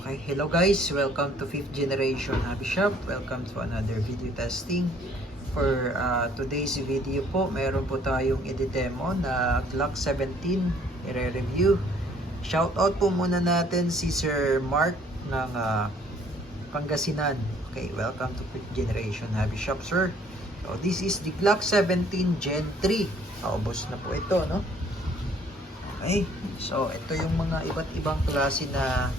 Okay, hello guys, welcome to 5th generation hobby shop. Welcome to another video testing. For today's video po, meron po tayong i-demo na Glock 17 i-review. Shoutout po muna natin si Sir Mark ng Pangasinan. Okay, welcome to 5th generation hobby shop, sir. So this is the Glock 17 Gen 3. Paubos na po ito, no? Okay, so ito yung mga iba't ibang klase na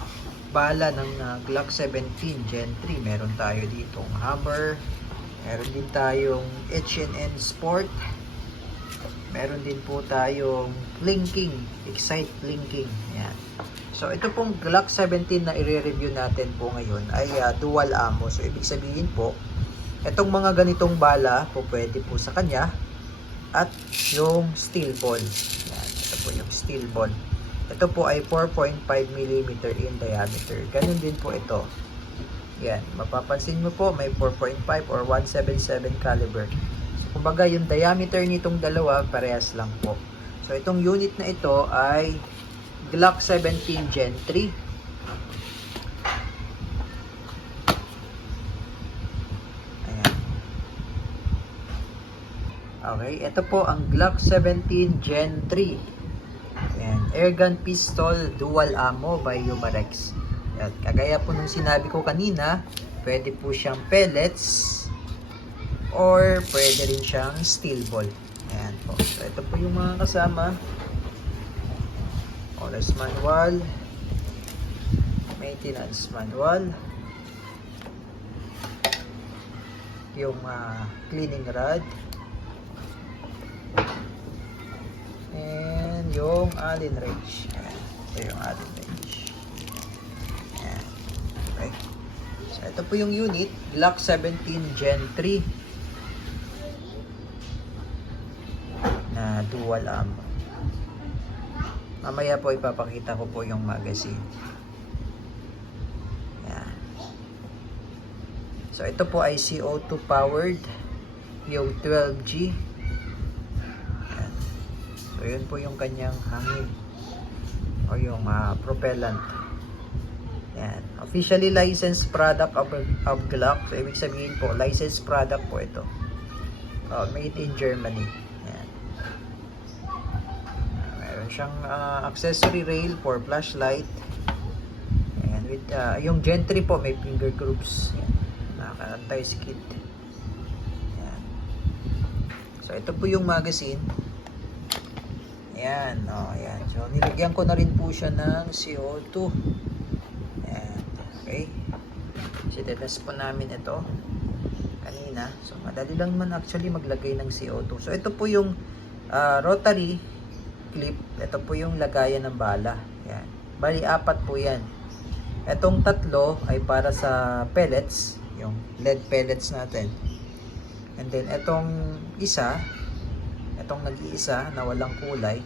bala ng Glock 17 Gen 3. Meron tayo ditong hammer, meron din tayong H&N Sport, meron din po tayong linking, excite linking. Yan. So ito pong Glock 17 na i-review natin po ngayon ay dual ammo. So ibig sabihin po, itong mga ganitong bala po pwede po sa kanya at yung steel ball. Yan. Ito po yung steel ball. Ito po ay 4.5 mm in diameter. Ganun din po ito. Yan. Mapapansin mo po, may 4.5 or 177 caliber. So, kumbaga, yung diameter nitong dalawa, parehas lang po. So, itong unit na ito ay Glock 17 Gen 3. Ayan. Okay, ito po ang Glock 17 Gen 3. Ayan, airgun pistol dual ammo by Umarex. At kagaya po nung sinabi ko kanina, pwede po siyang pellets or pwede rin siyang steel ball. Ayan po. So ito po yung mga kasama. Owner's manual, maintenance manual, yung cleaning rod, and yung Allen wrench. Ayan. Ito yung Allen wrench. Ayan. Okay. So, ito po yung unit. Glock 17 Gen 3 na dual ammo. Mamaya po ipapakita ko po yung magazine. Ayan. So, ito po ay CO2 powered. Yung 12G. So, yun po yung kanyang hangin o yung propellant. Yan. Officially licensed product of Glock. So, ibig sabihin po, licensed product po ito. Made in Germany. Yan. Meron siyang accessory rail for flashlight. And with, yung Gen 3 po, may finger grooves. Yan. Anti-skid. Yan. So, ito po yung magazine. Ayan, ayan. So, nilagyan ko na rin po siya ng CO2. Ayan, okay. So, test po namin ito kanina. So, madali lang man actually maglagay ng CO2. So, ito po yung rotary clip. Ito po yung lagayan ng bala. Ayan. Bali, 4 po yan. Itong tatlo ay para sa pellets. Yung lead pellets natin. And then, itong isa, itong nag-iisa na walang kulay,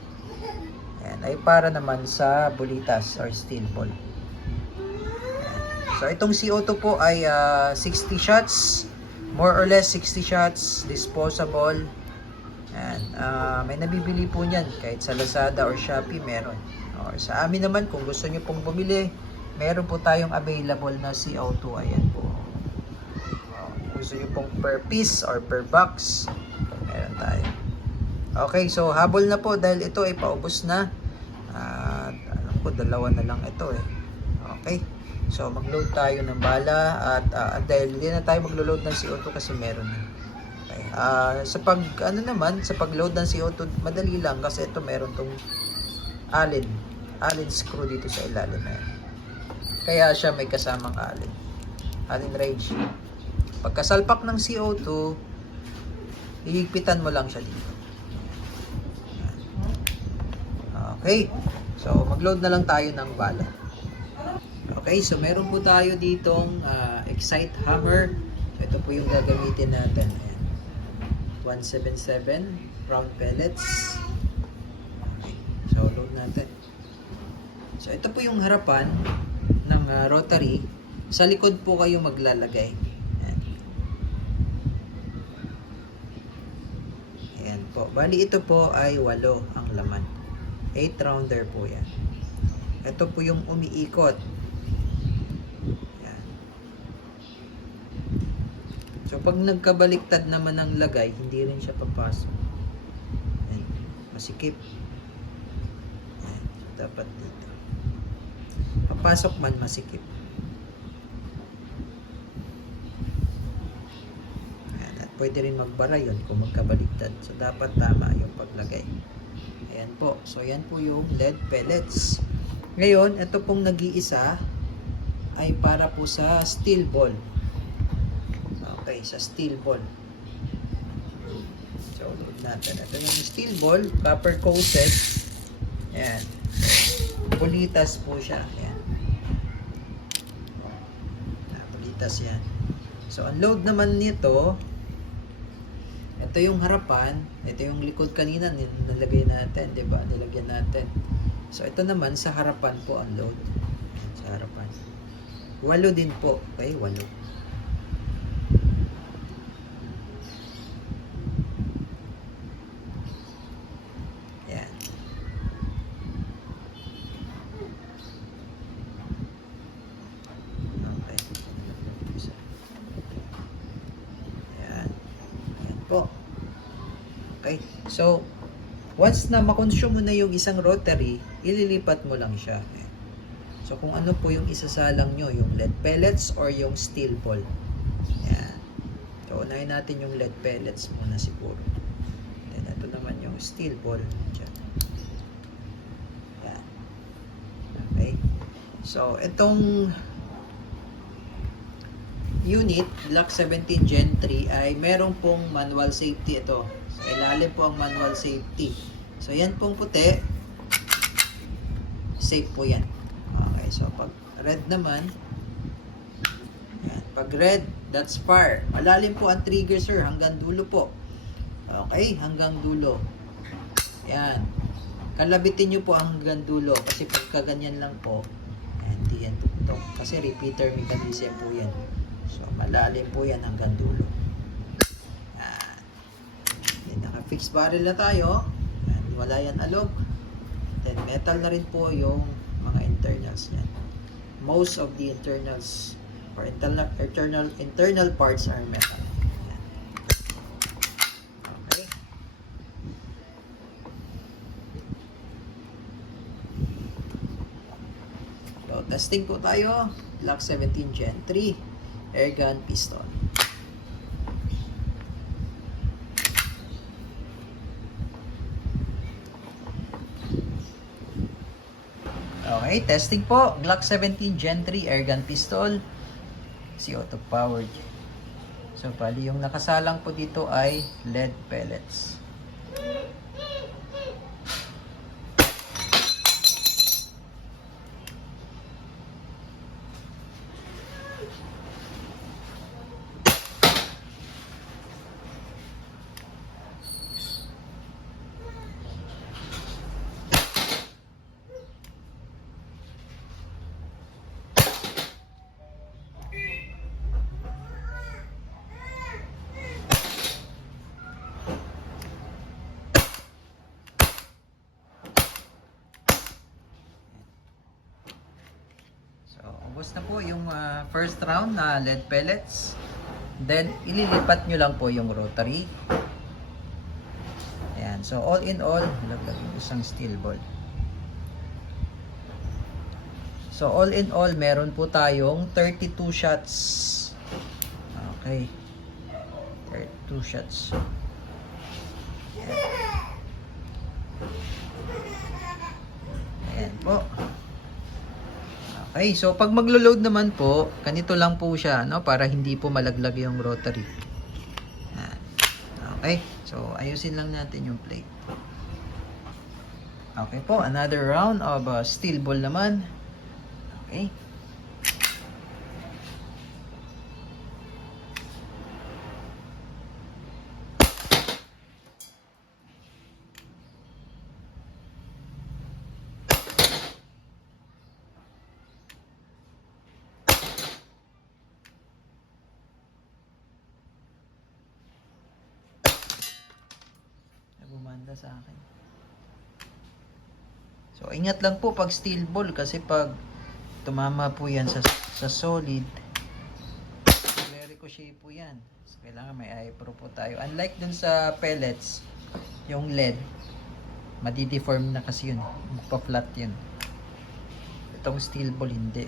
ayan, ay para naman sa bulitas or steel ball. Ayan. So itong CO2 po ay 60 shots, more or less 60 shots, disposable. Ayan. May nabibili po niyan kahit sa Lazada or Shopee meron. Or sa amin naman, kung gusto niyo pong bumili, meron po tayong available na CO2. Ayan po. Kung gusto niyo pong per piece or per box, meron tayo. Okay, so habol na po dahil ito ay paubos na. Alam ko, dalawa na lang ito eh. Okay, so mag-load tayo ng bala at dahil hindi na tayo mag-load ng CO2 kasi meron na. Okay. Sa pag-load ng CO2, madali lang kasi ito meron tong Allen screw dito sa ilalim na yan. Kaya siya may kasamang Allen wrench. Pagkasalpak ng CO2, hihigpitan mo lang siya dito. Okay, so mag-load na lang tayo ng bala. Okay, so meron po tayo ditong Excite hammer. Ito po yung gagamitin natin. Ayan. 177 round pellets. Okay, so load natin. So ito po yung harapan ng rotary. Sa likod po kayo maglalagay. Ayan. Ayan po. Bali ito po ay 8 ang laman. 8 rounder po yan. Ito po yung umiikot. So, pag nagkabaliktad naman ang lagay, hindi rin siya papasok. Ayan, masikip. Ayan, so, dapat dito. Papasok man, masikip. Ayan, at pwede rin magbara yun kung magkabaliktad. So, dapat tama yung paglagay. Ayan po. So, yan po yung lead pellets. Ngayon, ito pong nag-iisa ay para po sa steel ball. Okay, sa steel ball. So, load natin. Ito yung steel ball, copper coated. Ayan. Pulitas po siya. Ayan. Pulitas yan. So, ang load naman nito, ito yung harapan, ito yung likod kanina, nilagay natin, di ba? Nilagyan natin. So, ito naman, sa harapan po ang load. Sa harapan. 8 din po. Okay, 8. Yan. Okay. Yan. Yan po. Okay. So, once na makonsume mo na yung isang rotary, ililipat mo lang siya. So, kung ano po yung isasalang nyo, yung lead pellets or yung steel ball. Yan. So, unahin natin yung lead pellets muna siguro. Then, ito naman yung steel ball. Diyan. Yan. Okay. So, itong unit, Glock 17 Gen 3, ay meron pong manual safety ito. So, ilalim po ang manual safety. So, yan pong puti. Safe po yan. Okay, so pag red naman, yan. Pag red, that's fire. Malalim po ang trigger, sir, hanggang dulo po. Okay, hanggang dulo. Yan. Kalabitin nyo po hanggang dulo kasi pagka ganyan lang po, hindi yan tutok. Kasi repeater mechanism po yan. So, malalim po yan hanggang dulo. Yan. Then, naka-fixed barrel na tayo. Yan, wala yan alog. Then, metal na rin po yung mga internals yan. Most of the internals or internal parts are metal. Yan. Okay. So, testing po tayo. Glock 17 Gen 3 airgun pistol. Okay, testing po. Glock 17 Gen 3 airgun pistol. CO2 powered. So, bali yung nakasalang po dito ay lead pellets. Ubos na po yung first round na lead pellets. Then, ililipat nyo lang po yung rotary. Ayan. So, all in all, laglag yung isang steel ball. So, all in all, meron po tayong 32 shots. Okay. 32 shots. Ayan. Ayan po. Okay, so pag maglo-load naman po, ganito lang po siya, no, para hindi po malaglag yung rotary. Yan. Okay, so ayusin lang natin yung plate. Okay po, another round of steel ball naman. Okay. Bumanda sa akin. So, ingat lang po pag steel ball kasi pag tumama po yan sa solid, ricochet po yan. So, kailangan may eyebrow po tayo. Unlike dun sa pellets, yung LED, madideform na kasi yun. Magpa-flat yun. Itong steel ball, hindi.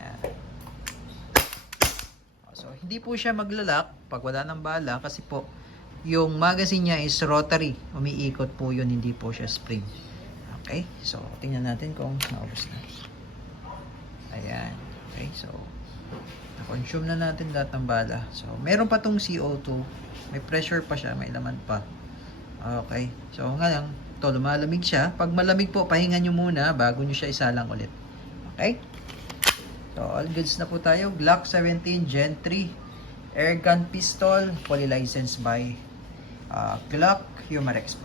Yan. So, hindi po siya maglalak pag wala ng bala kasi po, yung magazine niya is rotary. Umiikot po yun, hindi po siya spring. Okay? So, tingnan natin kung naubos na. Ayan. Okay, so na-consume na natin lahat ng bala. So, meron pa tong CO2. May pressure pa siya, may laman pa. Okay. So, ngayon, to lumalamig siya. Pag malamig po, pahinga nyo muna bago nyo siya isalang ulit. Okay? So, all goods na po tayo. Glock 17 Gen 3 airgun pistol, fully licensed by Glock Humarex.